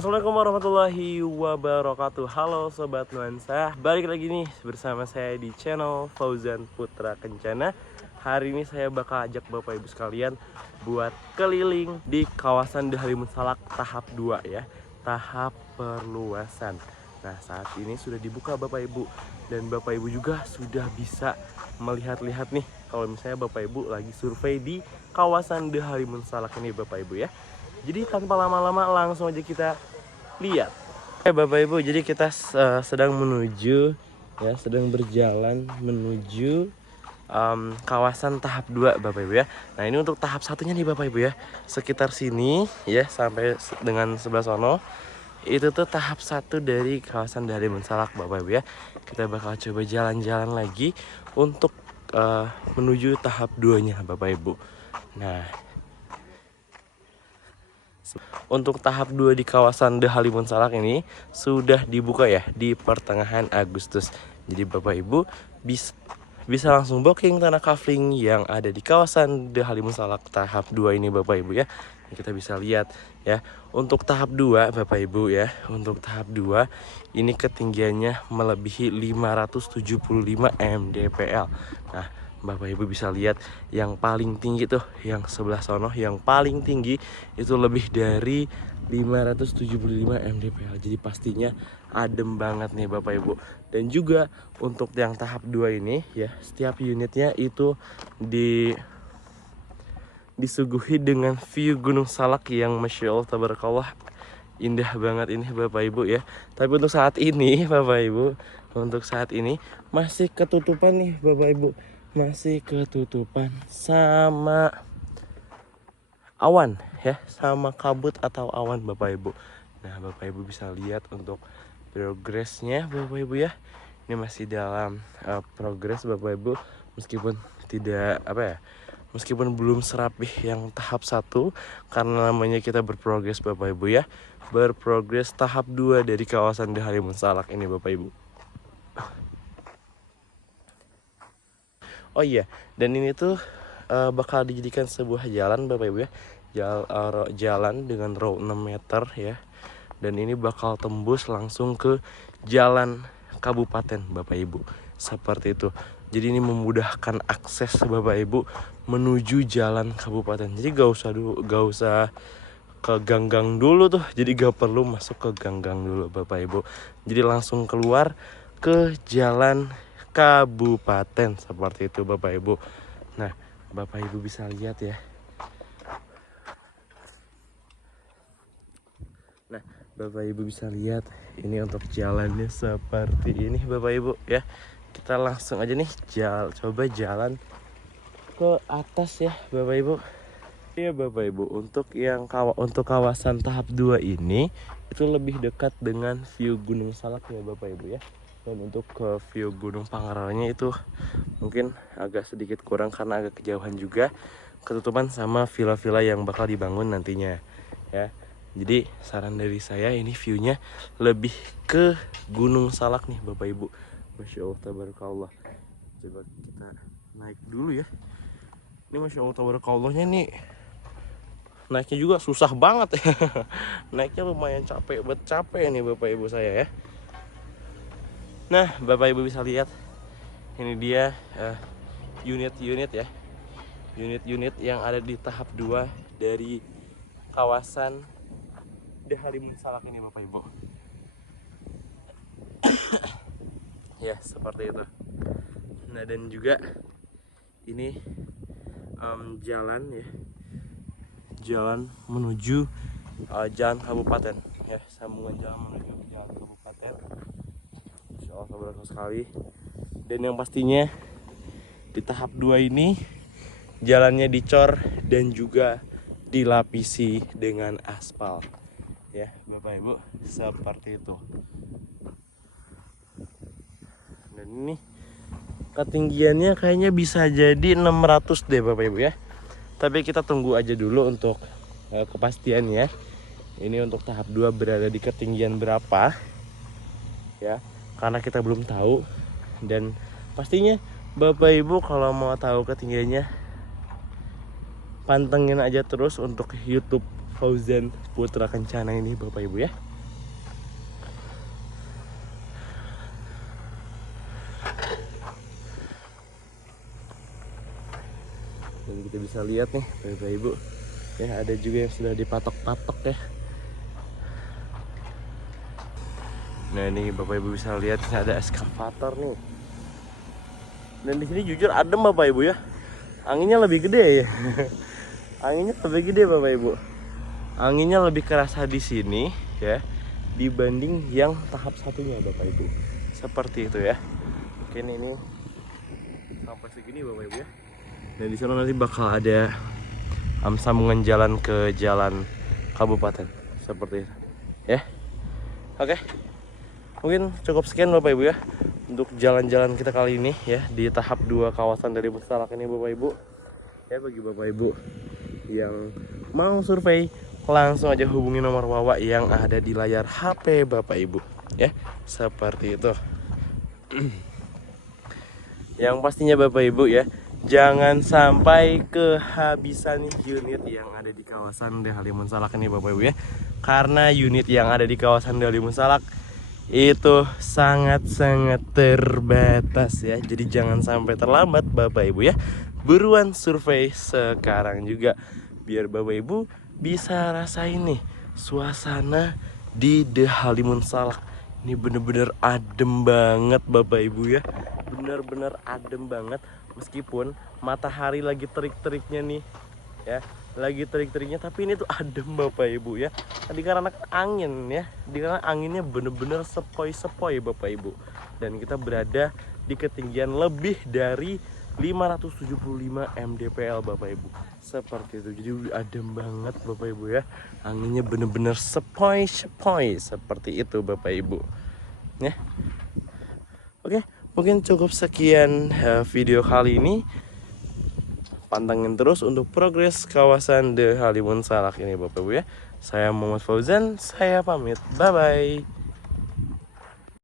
Assalamualaikum warahmatullahi wabarakatuh. Halo Sobat Nuansa, balik lagi nih bersama saya di channel Fauzan Putra Kencana. Hari ini saya bakal ajak Bapak Ibu sekalian buat keliling di kawasan Dahalimun Salak tahap 2 ya, tahap perluasan. Nah, saat ini sudah dibuka Bapak Ibu, dan Bapak Ibu juga sudah bisa melihat-lihat nih kalau misalnya Bapak Ibu lagi survei di kawasan Dahalimun Salak ini Bapak Ibu ya. Jadi tanpa lama-lama langsung aja kita lihat. Bapak Ibu, jadi kita sedang menuju ya, sedang berjalan menuju kawasan tahap 2 Bapak Ibu ya. Nah, ini untuk tahap satunya nih Bapak Ibu ya. Sekitar sini ya sampai dengan sebelah sono. Itu tuh tahap 1 dari kawasan Dahalimun Salak Bapak Ibu ya. Kita bakal coba jalan-jalan lagi untuk menuju tahap 2-nya Bapak Ibu. Nah, untuk tahap 2 di kawasan Dahalimun Salak ini sudah dibuka ya di pertengahan Agustus. Jadi Bapak Ibu bisa langsung booking tanah kafling yang ada di kawasan Dahalimun Salak tahap 2 ini Bapak Ibu ya. Kita bisa lihat ya. Untuk tahap 2 Bapak Ibu ya, untuk tahap 2 ini ketinggiannya melebihi 575 mdpl. Nah, Bapak Ibu bisa lihat yang paling tinggi tuh, yang sebelah sono yang paling tinggi itu lebih dari 575 mdpl. Jadi pastinya adem banget nih Bapak Ibu. Dan juga untuk yang tahap 2 ini ya, setiap unitnya itu disuguhi dengan view Gunung Salak yang Masya Allah tabarakallah indah banget ini Bapak Ibu ya. Tapi untuk saat ini Bapak Ibu, untuk saat ini masih ketutupan nih Bapak Ibu, masih ketutupan sama awan ya, sama kabut atau awan Bapak Ibu. Nah, Bapak Ibu bisa lihat untuk progresnya Bapak Ibu ya. Ini masih dalam progres Bapak Ibu, meskipun tidak meskipun belum serapih yang tahap 1, karena namanya kita berprogres Bapak Ibu ya. Berprogres tahap 2 dari kawasan Dahalimun Salak ini Bapak Ibu. Oh iya, dan ini tuh bakal dijadikan sebuah jalan Bapak Ibu ya. Jalan dengan row 6 meter ya. Dan ini bakal tembus langsung ke jalan kabupaten Bapak Ibu. Seperti itu. Jadi ini memudahkan akses Bapak Ibu menuju jalan kabupaten. Jadi gak usah ke ganggang dulu tuh. Jadi gak perlu masuk ke ganggang dulu Bapak Ibu. Jadi langsung keluar ke jalan kabupaten seperti itu Bapak Ibu. Nah, Bapak Ibu bisa lihat ya. Nah, Bapak Ibu bisa lihat ini untuk jalannya seperti ini Bapak Ibu ya. Kita langsung aja nih coba jalan ke atas ya Bapak Ibu. Iya Bapak Ibu, untuk kawasan tahap 2 ini itu lebih dekat dengan view Gunung Salak ya Bapak Ibu ya. Dan untuk ke view Gunung Pangaralnya itu mungkin agak sedikit kurang karena agak kejauhan juga, ketutupan sama villa-villa yang bakal dibangun nantinya ya. Jadi saran dari saya, ini viewnya lebih ke Gunung Salak nih Bapak Ibu. Masya Allah tabarakallah. Coba kita naik dulu ya. Ini Masya Allah tabarakallahnya nih, naiknya juga susah banget ya. Naiknya lumayan capek nih Bapak Ibu saya ya. Nah, Bapak Ibu bisa lihat ini dia unit-unit ya. Unit-unit yang ada di tahap 2 dari kawasan Dahalimun Salak ini Bapak Ibu. Ya, seperti itu. Nah, dan juga ini jalan ya. Jalan menuju jalan kabupaten ya, sambungan jalan menuju jalan kabupaten. Insya Allah berkah sekali. Dan yang pastinya di tahap 2 ini jalannya dicor dan juga dilapisi dengan aspal ya Bapak Ibu, seperti itu. Dan ini ketinggiannya kayaknya bisa jadi 600 deh Bapak Ibu ya. Tapi kita tunggu aja dulu untuk kepastian ya. Ini untuk tahap 2 berada di ketinggian berapa ya, karena kita belum tahu. Dan pastinya Bapak Ibu kalau mau tahu ketinggiannya, pantengin aja terus untuk YouTube Fauzan Putra Kencana ini Bapak Ibu ya. bisa lihat nih Bapak Ibu. Ya, ada juga yang sudah dipatok-patok ya. Nah, ini Bapak Ibu bisa lihat ada eskavator nih. Dan di sini jujur adem Bapak Ibu ya. Anginnya lebih gede ya. Anginnya lebih gede Bapak Ibu. Anginnya lebih kerasa di sini ya dibanding yang tahap satunya Bapak Ibu. Seperti itu ya. Mungkin ini sampai segini Bapak Ibu ya. Dan di sana nanti bakal ada sambungan jalan ke jalan kabupaten seperti itu ya. Oke, mungkin cukup sekian Bapak Ibu ya untuk jalan-jalan kita kali ini ya di tahap 2 kawasan dari Salak ini Bapak Ibu ya. Bagi Bapak Ibu yang mau survei, langsung aja hubungi nomor Wawa yang ada di layar HP Bapak Ibu ya, seperti itu. Yang pastinya Bapak Ibu ya, jangan sampai kehabisan unit yang ada di kawasan Dehalimun Salak ini Bapak Ibu ya. Karena unit yang ada di kawasan Dehalimun Salak itu sangat-sangat terbatas ya. Jadi jangan sampai terlambat Bapak Ibu ya. Buruan survei sekarang juga biar Bapak Ibu bisa rasain nih suasana di Dehalimun Salak. Ini bener-bener adem banget Bapak Ibu ya. Bener-bener adem banget. Meskipun matahari lagi terik-teriknya nih ya, lagi terik-teriknya, tapi ini tuh adem Bapak Ibu ya. Tadi karena angin ya, karena anginnya bener-bener sepoi-sepoi Bapak Ibu. Dan kita berada di ketinggian lebih dari 575 mdpl Bapak Ibu. Seperti itu. Jadi adem banget Bapak Ibu ya. Anginnya bener-bener sepoi-sepoi seperti itu Bapak Ibu ya. Oke, mungkin cukup sekian video kali ini. Pantengin terus untuk progres kawasan Dehalimun Salak ini Bapak Ibu ya. Saya Muhammad Fauzan, saya pamit. Bye bye.